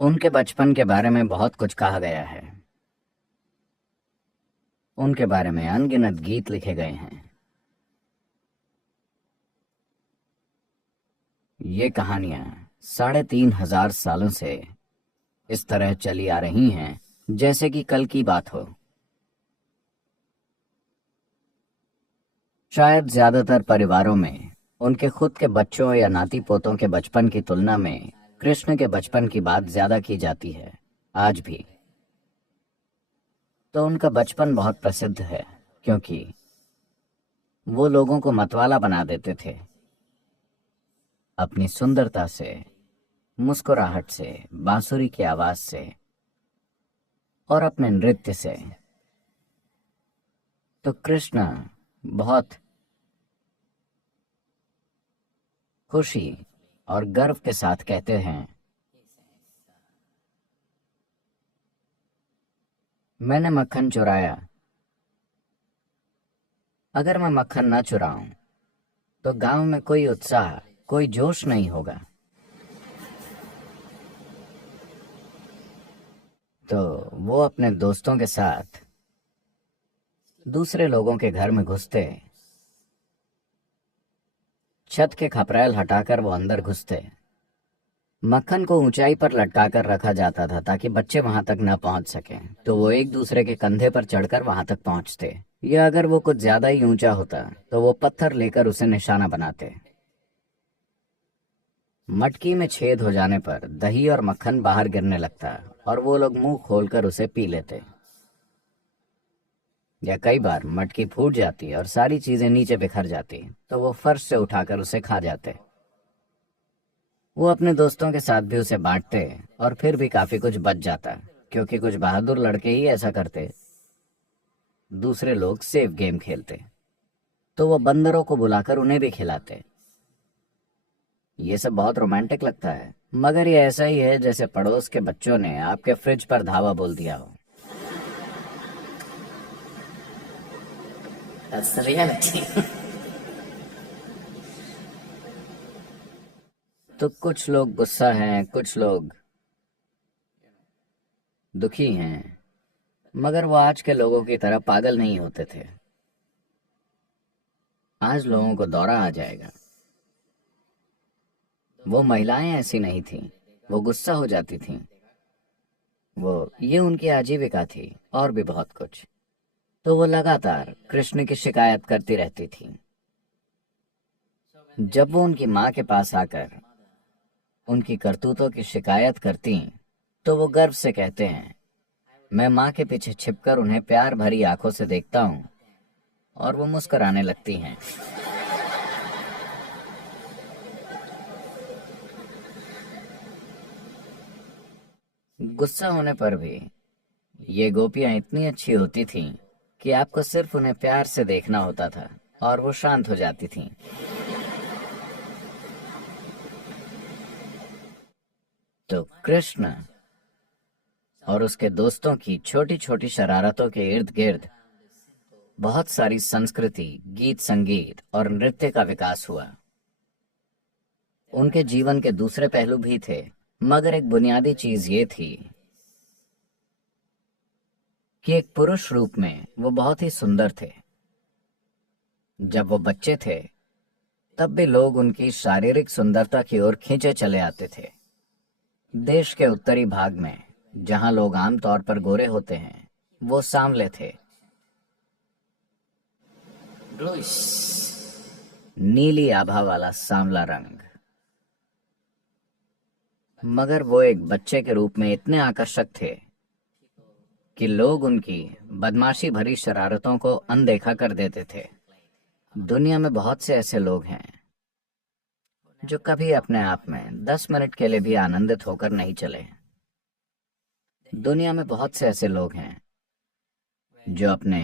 उनके बचपन के बारे में बहुत कुछ कहा गया है। उनके बारे में अनगिनत गीत लिखे गए हैं। ये कहानियां 3,500 सालों से इस तरह चली आ रही हैं जैसे कि कल की बात हो। शायद ज्यादातर परिवारों में उनके खुद के बच्चों या नाती पोतों के बचपन की तुलना में कृष्ण के बचपन की बात ज्यादा की जाती है, आज भी। तो उनका बचपन बहुत प्रसिद्ध है क्योंकि वो लोगों को मतवाला बना देते थे अपनी सुंदरता से, मुस्कुराहट से, बांसुरी की आवाज से और अपने नृत्य से। तो कृष्ण बहुत खुशी और गर्व के साथ कहते हैं, मैंने मक्खन चुराया। अगर मैं मक्खन न चुराऊं तो गांव में कोई उत्साह, कोई जोश नहीं होगा। तो वो अपने दोस्तों के साथ दूसरे लोगों के घर में घुसते। छत के खपरेल हटाकर वो अंदर घुसते। मक्खन को ऊंचाई पर लटकाकर रखा जाता था ताकि बच्चे वहां तक न पहुंच सकें। तो वो एक दूसरे के कंधे पर चढ़कर वहां तक पहुंचते, या अगर वो कुछ ज्यादा ही ऊंचा होता तो वो पत्थर लेकर उसे निशाना बनाते। मटकी में छेद हो जाने पर दही और मक्खन बाहर गिरने लगता और वो लोग मुंह खोलकर उसे पी लेते। या कई बार मटकी फूट जाती और सारी चीजें नीचे बिखर जाती तो वो फर्श से उठाकर उसे खा जाते। वो अपने दोस्तों के साथ भी उसे बांटते और फिर भी काफी कुछ बच जाता, क्योंकि कुछ बहादुर लड़के ही ऐसा करते। दूसरे लोग सेफ गेम खेलते तो वो बंदरों को बुलाकर उन्हें भी खिलाते। ये सब बहुत रोमांटिक लगता है, मगर ये ऐसा ही है जैसे पड़ोस के बच्चों ने आपके फ्रिज पर धावा बोल दिया हो। That's the reality. तो कुछ लोग गुस्सा हैं, कुछ लोग दुखी हैं, मगर वो आज के लोगों की तरह पागल नहीं होते थे। आज लोगों को दौरा आ जाएगा। वो महिलाएं ऐसी नहीं थीं, वो गुस्सा हो जाती थीं। ये उनकी आजीविका थी और भी बहुत कुछ। तो वो लगातार कृष्ण की शिकायत करती रहती थी। जब वो उनकी माँ के पास आकर उनकी करतूतों की शिकायत करती तो वो गर्व से कहते हैं, मैं माँ के पीछे छिपकर उन्हें प्यार भरी आंखों से देखता हूँ। और वो मुस्कुराने लगती हैं। गुस्सा होने पर भी ये गोपियां इतनी अच्छी होती थीं कि आपको सिर्फ उन्हें प्यार से देखना होता था और वो शांत हो जाती थीं। तो कृष्ण और उसके दोस्तों की छोटी छोटी शरारतों के इर्द गिर्द बहुत सारी संस्कृति, गीत संगीत और नृत्य का विकास हुआ। उनके जीवन के दूसरे पहलू भी थे, मगर एक बुनियादी चीज ये थी कि एक पुरुष रूप में वो बहुत ही सुंदर थे। जब वो बच्चे थे तब भी लोग उनकी शारीरिक सुंदरता की ओर खींचे चले आते थे। देश के उत्तरी भाग में, जहां लोग आमतौर पर गोरे होते हैं, वो सांवले थे। Bluish. नीली आभा वाला सांवला रंग। मगर वो एक बच्चे के रूप में इतने आकर्षक थे कि लोग उनकी बदमाशी भरी शरारतों को अनदेखा कर देते थे। दुनिया में बहुत से ऐसे लोग हैं जो कभी अपने आप में 10 मिनट के लिए भी आनंदित होकर नहीं चले। दुनिया में बहुत से ऐसे लोग हैं जो अपने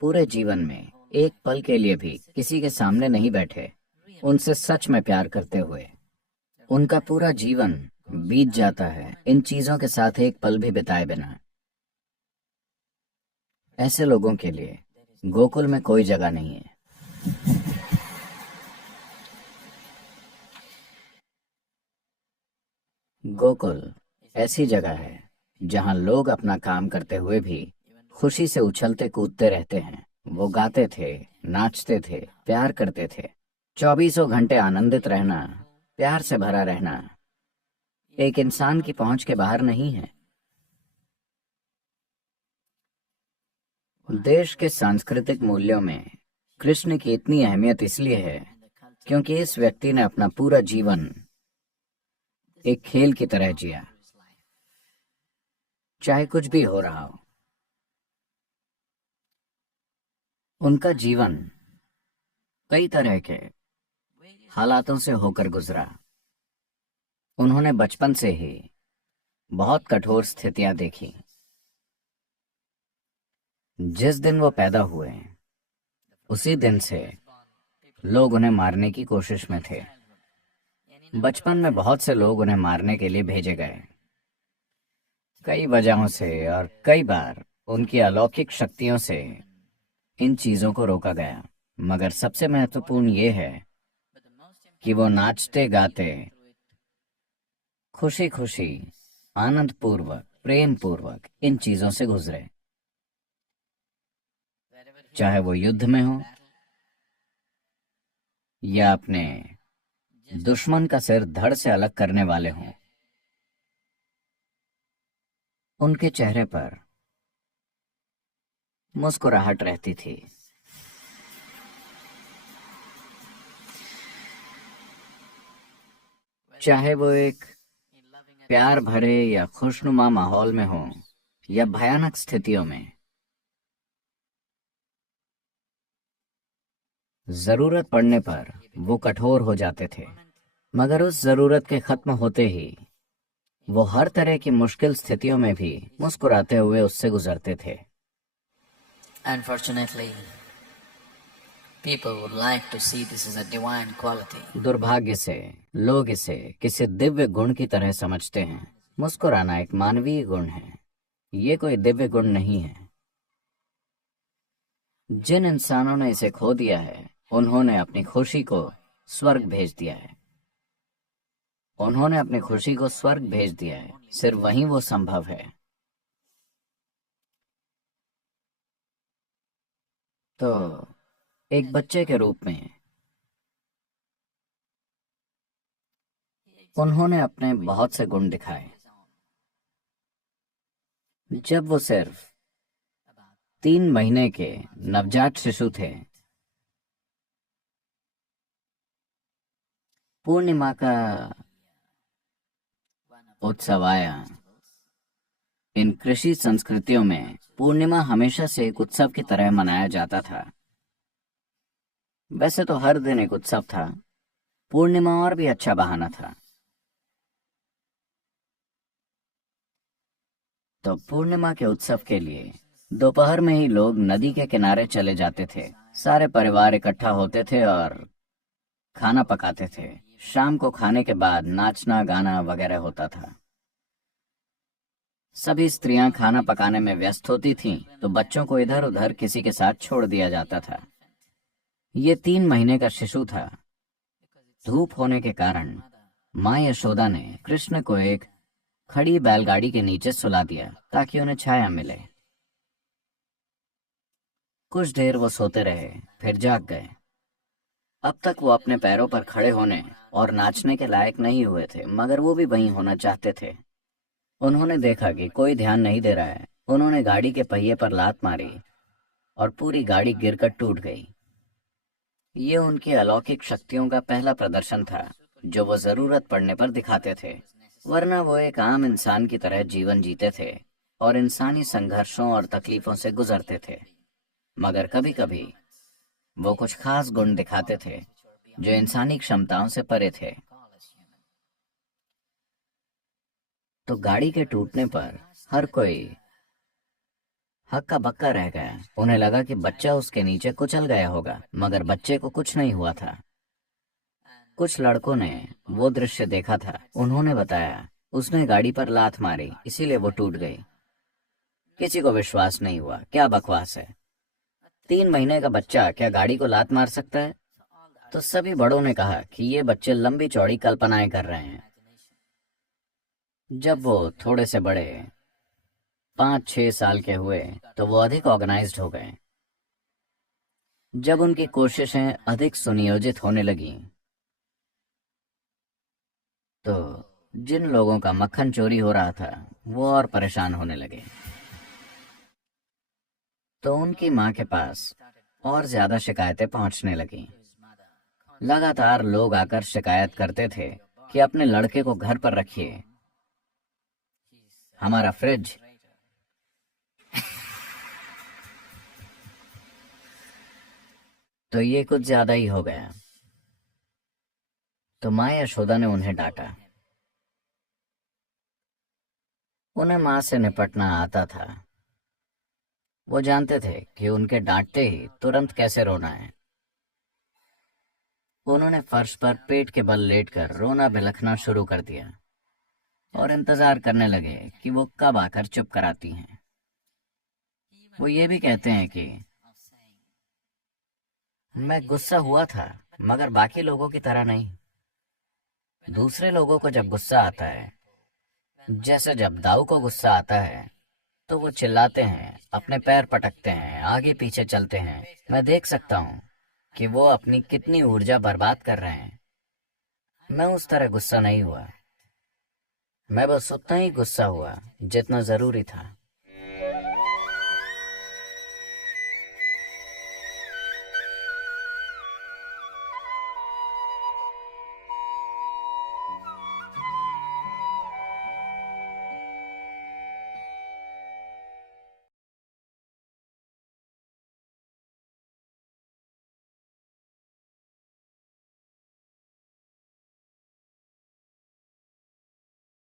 पूरे जीवन में एक पल के लिए भी किसी के सामने नहीं बैठे उनसे सच में प्यार करते हुए। उनका पूरा जीवन बीत जाता है इन चीजों के साथ एक पल भी बिताए बिना। ऐसे लोगों के लिए गोकुल में कोई जगह नहीं है। गोकुल ऐसी जगह है जहां लोग अपना काम करते हुए भी खुशी से उछलते कूदते रहते हैं। वो गाते थे, नाचते थे, प्यार करते थे। 24 घंटे आनंदित रहना, प्यार से भरा रहना एक इंसान की पहुंच के बाहर नहीं है। देश के सांस्कृतिक मूल्यों में कृष्ण की इतनी अहमियत इसलिए है क्योंकि इस व्यक्ति ने अपना पूरा जीवन एक खेल की तरह जिया, चाहे कुछ भी हो रहा हो। उनका जीवन कई तरह के हालातों से होकर गुजरा। उन्होंने बचपन से ही बहुत कठोर स्थितियां देखी। जिस दिन वो पैदा हुए उसी दिन से लोग उन्हें मारने की कोशिश में थे। बचपन में बहुत से लोग उन्हें मारने के लिए भेजे गए, कई वजहों से, और कई बार उनकी अलौकिक शक्तियों से इन चीजों को रोका गया। मगर सबसे महत्वपूर्ण ये है कि वो नाचते गाते, खुशी खुशी, आनंद पूर्वक, प्रेम पूर्वक इन चीजों से गुजरे। चाहे वो युद्ध में हो या अपने दुश्मन का सिर धड़ से अलग करने वाले हों, उनके चेहरे पर मुस्कुराहट रहती थी। चाहे वो एक प्यार भरे या खुशनुमा माहौल में हो या भयानक स्थितियों में, जरूरत पड़ने पर वो कठोर हो जाते थे। मगर उस जरूरत के खत्म होते ही वो हर तरह की मुश्किल स्थितियों में भी मुस्कुराते हुए उससे गुजरते थे। Unfortunately, people would like to see this as a divine quality. दुर्भाग्य से लोग इसे किसी दिव्य गुण की तरह समझते हैं। मुस्कुराना एक मानवीय गुण है, ये कोई दिव्य गुण नहीं है। जिन इंसानों ने इसे खो दिया है उन्होंने अपनी खुशी को स्वर्ग भेज दिया है। उन्होंने अपनी खुशी को स्वर्ग भेज दिया है। सिर्फ वहीं वो संभव है। तो एक बच्चे के रूप में उन्होंने अपने बहुत से गुण दिखाए। जब वो सिर्फ 3 महीने के नवजात शिशु थे, पूर्णिमा का उत्सव आया। इन कृषि संस्कृतियों में पूर्णिमा हमेशा से एक उत्सव की तरह मनाया जाता था। वैसे तो हर दिन एक उत्सव था, पूर्णिमा और भी अच्छा बहाना था। तो पूर्णिमा के उत्सव के लिए दोपहर में ही लोग नदी के किनारे चले जाते थे। सारे परिवार इकट्ठा होते थे और खाना पकाते थे। शाम को खाने के बाद नाचना गाना वगैरह होता था। सभी स्त्रियां खाना पकाने में व्यस्त होती थीं, तो बच्चों को इधर उधर किसी के साथ छोड़ दिया जाता था। ये 3 महीने का शिशु था। धूप होने के कारण माँ यशोदा ने कृष्ण को एक खड़ी बैलगाड़ी के नीचे सुला दिया ताकि उन्हें छाया मिले। कुछ देर वो सोते रहे, फिर जाग गए। अब तक वो अपने पैरों पर खड़े होने और नाचने के लायक नहीं हुए थे, मगर वो भी वहीं होना चाहते थे। उन्होंने देखा कि कोई ध्यान नहीं दे रहा है। उन्होंने गाड़ी के पहिए पर लात मारी और पूरी गाड़ी गिरकर टूट गई। ये उनकी अलौकिक शक्तियों का पहला प्रदर्शन था जो वो जरूरत पड़ने पर दिखाते थे, वरना वो एक आम इंसान की तरह जीवन जीते थे और इंसानी संघर्षों और तकलीफों से गुजरते थे। मगर कभी कभी वो कुछ खास गुण दिखाते थे जो इंसानी क्षमताओं से परे थे। तो गाड़ी के टूटने पर हर कोई हक्का बक्का रह गया। उन्हें लगा कि बच्चा उसके नीचे कुचल गया होगा, मगर बच्चे को कुछ नहीं हुआ था। कुछ लड़कों ने वो दृश्य देखा था। उन्होंने बताया उसने गाड़ी पर लात मारी इसीलिए वो टूट गई। किसी को विश्वास नहीं हुआ। क्या बकवास है, 3 महीने का बच्चा क्या गाड़ी को लात मार सकता है? तो सभी बड़ों ने कहा कि ये बच्चे लंबी चौड़ी कल्पनाएं कर रहे हैं। जब वो थोड़े से बड़े 5-6 साल के हुए तो वो अधिक ऑर्गेनाइज्ड हो गए। जब उनकी कोशिशें अधिक सुनियोजित होने लगीं तो जिन लोगों का मक्खन चोरी हो रहा था वो और परेशान होने लगे। तो उनकी माँ के पास और ज्यादा शिकायतें पहुंचने लगीं। लगातार लोग आकर शिकायत करते थे कि अपने लड़के को घर पर रखिए, हमारा फ्रिज। तो ये कुछ ज्यादा ही हो गया। तो माँ यशोदा ने उन्हें डांटा। उन्हें माँ से निपटना आता था। वो जानते थे कि उनके डांटते ही तुरंत कैसे रोना है। उन्होंने फर्श पर पेट के बल लेटकर रोना बिलखना शुरू कर दिया और इंतजार करने लगे कि वो कब आकर चुप कराती हैं। वो ये भी कहते हैं कि मैं गुस्सा हुआ था, मगर बाकी लोगों की तरह नहीं। दूसरे लोगों को जब गुस्सा आता है, जैसे जब दाऊ को गुस्सा आता है, तो वो चिल्लाते हैं, अपने पैर पटकते हैं, आगे पीछे चलते हैं। मैं देख सकता हूँ कि वो अपनी कितनी ऊर्जा बर्बाद कर रहे हैं। मैं उस तरह गुस्सा नहीं हुआ। मैं बस उतना ही गुस्सा हुआ जितना जरूरी था।